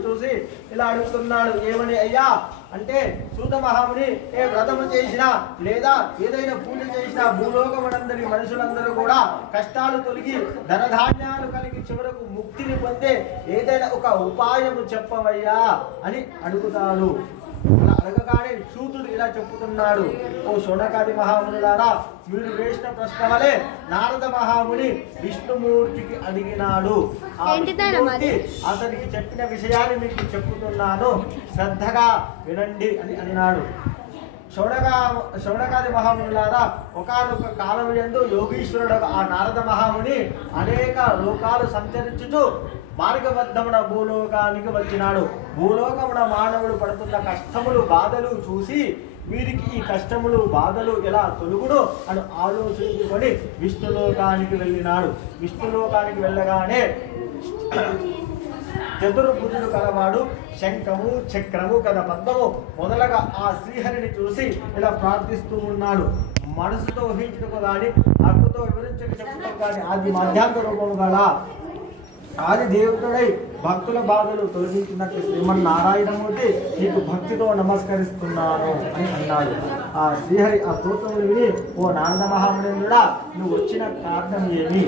చూసి ఇలా అడుగుతున్నాడు ఏమని అయ్యా? అంటే సూత మహాముని ఏ వ్రతము చేసినా లేదా ఏదైనా పూజ చేసినా భూలోకమునందరి మనుషులందరూ కూడా కష్టాలు తొలగి ధనధాన్యాలు కలిగి చివరకు ముక్తిని పొందే ఏదైనా ఒక ఉపాయము చెప్పవయ్యా అని అడుగుతాడు. అలా అడగగానే సూతుడు ఇలా చెప్పుతున్నాడు. ఓ శునకాది మహామునులారా మీరు వేసిన ప్రశ్న వలె నారద మహాముని విష్ణుమూర్తికి అడిగినాడు. అతనికి చెప్పిన విషయాన్ని మీకు చెప్పుతున్నాను. శ్రద్ధగా వినండి అని అన్నాడు. శౌడగా శౌడకాది మహామునులారా ఒకనొక కాలం ఎందు యోగీశ్వరుడు ఆ నారద మహాముని అనేక లోకాలు సంచరించుతూ మార్గబద్ధమున భూలోకానికి వచ్చినాడు. భూలోకమున మానవుడు పడుతున్న కష్టములు బాధలు చూసి వీరికి ఈ కష్టములు బాధలు ఎలా తొలుగుడు అని ఆలోచించుకొని విష్ణులోకానికి వెళ్ళినాడు. విష్ణులోకానికి వెళ్ళగానే చతుర్భుజుడు కలవాడు శంఖము చక్రము గద పద్మము మొదలగా ఆ శ్రీహరిని చూసి ఇలా ప్రార్థిస్తూ ఉన్నాడు. మనసుతో ఊహించుటకు గాని హక్కుతో వివరించక కానీ గాని ఆది మాధ్యాంత రూపము గల ఆది దేవుడై భక్తుల బాధలు తొలగించినట్టు శ్రీమన్నారాయణమూర్తి నీకు భక్తితో నమస్కరిస్తున్నాను అని అన్నాడు. ఆ శ్రీహరి ఆ స్తోత్రములు విని ఓ నారద మహామునింద్రుడా నువ్వు వచ్చిన కారణం ఏమి?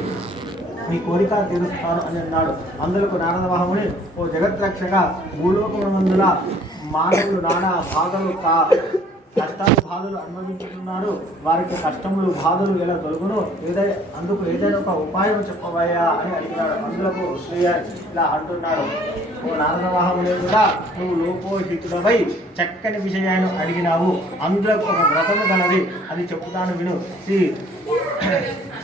నీ కోరిక తీరుస్తాను అని అన్నాడు. అందులకు నారద మహాముని ఓ జగత్రక్షగా భూలోకమునందుల మానవులు నానా బాధలు కా కష్టాలు బాధలు అనుభవించుతున్నారు వారికి కష్టములు బాధలు ఎలా తొలగును? ఏదైనా అందుకు ఏదైనా ఒక ఉపాయం చెప్పవయ్యా అని అడిగినాడు. అందులకు శ్రీయ ఇలా అంటున్నాడు. ఓ నారద కూడా నువ్వు లోపోహితుడవై చక్కని విషయాన్ని అడిగినావు. అందులో ఒక వ్రతము గలది. అది చెప్పుతాను విను. శ్రీ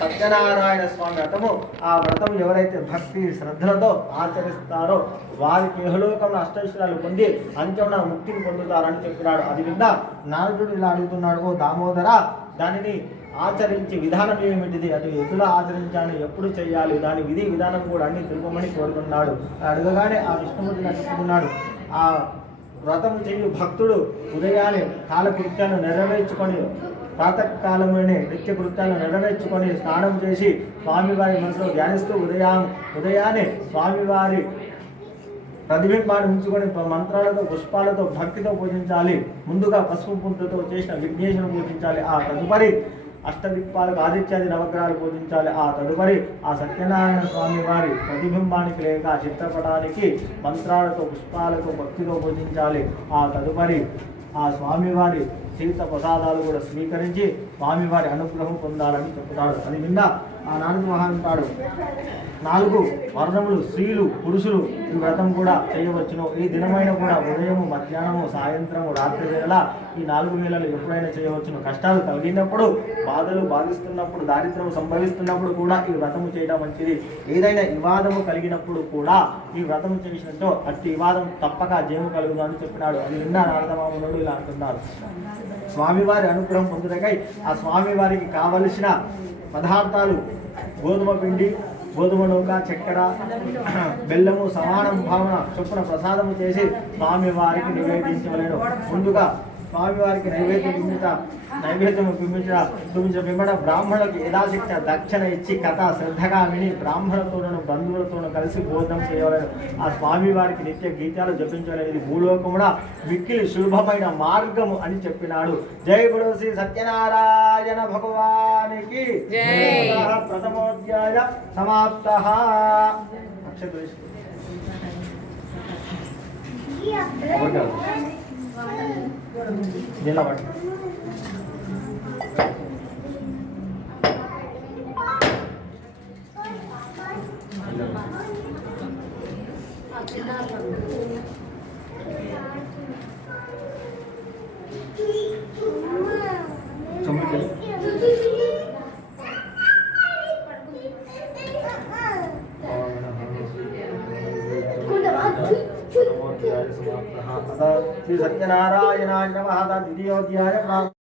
సత్యనారాయణ స్వామి వ్రతము ఆ వ్రతం ఎవరైతే భక్తి శ్రద్ధలతో ఆచరిస్తారో వారికి యహలోకంలో అష్టైశ్వర్యాలు పొంది అంత్యమున ముక్తిని పొందుతారని చెప్పినాడు. అది విన్న నారదుడు ఇలా అడుగుతున్నాడు ఓ దామోదర దానిని ఆచరించి విధానం ఏమిటిది? అటు ఎప్పుడు ఆచరించాలి? ఎప్పుడు చేయాలి? దాని విధి విధానం కూడా అన్ని తెలుపమని కోరుకున్నాడు. అడగగానే ఆ విష్ణుమూర్తి నడుచుకున్నాడు ఆ వ్రతం చేయు భక్తుడు ఉదయాన్నే కాలకృత్యాలను నెరవేర్చుకొని ప్రాతకాలంలోనే నిత్య కృత్యాలను నెరవేర్చుకొని స్నానం చేసి స్వామివారి మనసులో ధ్యానిస్తూ ఉదయం ఉదయాన్నే స్వామివారి ప్రతిబింబాన్ని ఉంచుకొని మంత్రాలతో పుష్పాలతో భక్తితో పూజించాలి. ముందుగా పసుపు పుంతతో చేసిన విఘ్నేశ్వరం పూజించాలి. ఆ తదుపరి అష్టదిక్పాలకు ఆదిత్యాది నవగ్రహాలు పూజించాలి. ఆ తదుపరి ఆ సత్యనారాయణ స్వామి వారి ప్రతిబింబానికి లేక చిత్రపటానికి మంత్రాలతో పుష్పాలతో భక్తితో పూజించాలి. ఆ తదుపరి ఆ స్వామివారి జీవిత ప్రసాదాలు కూడా స్వీకరించి స్వామివారి అనుగ్రహం పొందాలని చెప్తాడు అది విన్న ఆ నాలుగు మహాంతాడు నాలుగు వర్ణములు స్త్రీలు పురుషులు ఈ వ్రతం కూడా చేయవచ్చును. ఈ దినమైన కూడా ఉదయము మధ్యాహ్నము సాయంత్రము రాత్రి వేళ ఈ నాలుగు వేళలు ఎప్పుడైనా చేయవచ్చును. కష్టాలు కలిగినప్పుడు బాధలు బాధిస్తున్నప్పుడు దారిద్ర్యం సంభవిస్తున్నప్పుడు కూడా ఈ వ్రతము చేయడం మంచిది. ఏదైనా వివాదము కలిగినప్పుడు కూడా ఈ వ్రతము చేసినట్టు అట్టి వివాదం తప్పక జయము కలుగుదని అని చెప్పినాడు. అది విన్నా నారదమామునుడు ఇలా అంటున్నారు. స్వామివారి అనుగ్రహం పొందుటకై ఆ స్వామివారికి కావలసిన పదార్థాలు గోధుమ పిండి గోధుమ నూక చక్కెర బెల్లము సమానం భావన చొప్పున ప్రసాదము చేసి స్వామివారికి నివేదించవలేను. ముందుగా స్వామివారికి నైవేద్యం పిమ్మిట నైవేద్యము పిమ్మించ పిమ్మించ పిమ్మట బ్రాహ్మణులకు యథాశక్తి దక్షిణ ఇచ్చి కథ శ్రద్ధగా విని బ్రాహ్మణులతోనూ బంధువులతోనూ కలిసి భోజనం చేయవలేను. ఆ స్వామివారికి నిత్య గీతాలు జపించలేదు ఇది భూలోకమున మిక్కిలి సులభమైన మార్గము అని చెప్పినాడు. జై గురు శ్రీ సత్యనారాయణ భగవానికి. జై. ప్రథమోధ్యాయ సమాప్త. জেলাবাট Thank you. समाप्तः अथ द्वितीय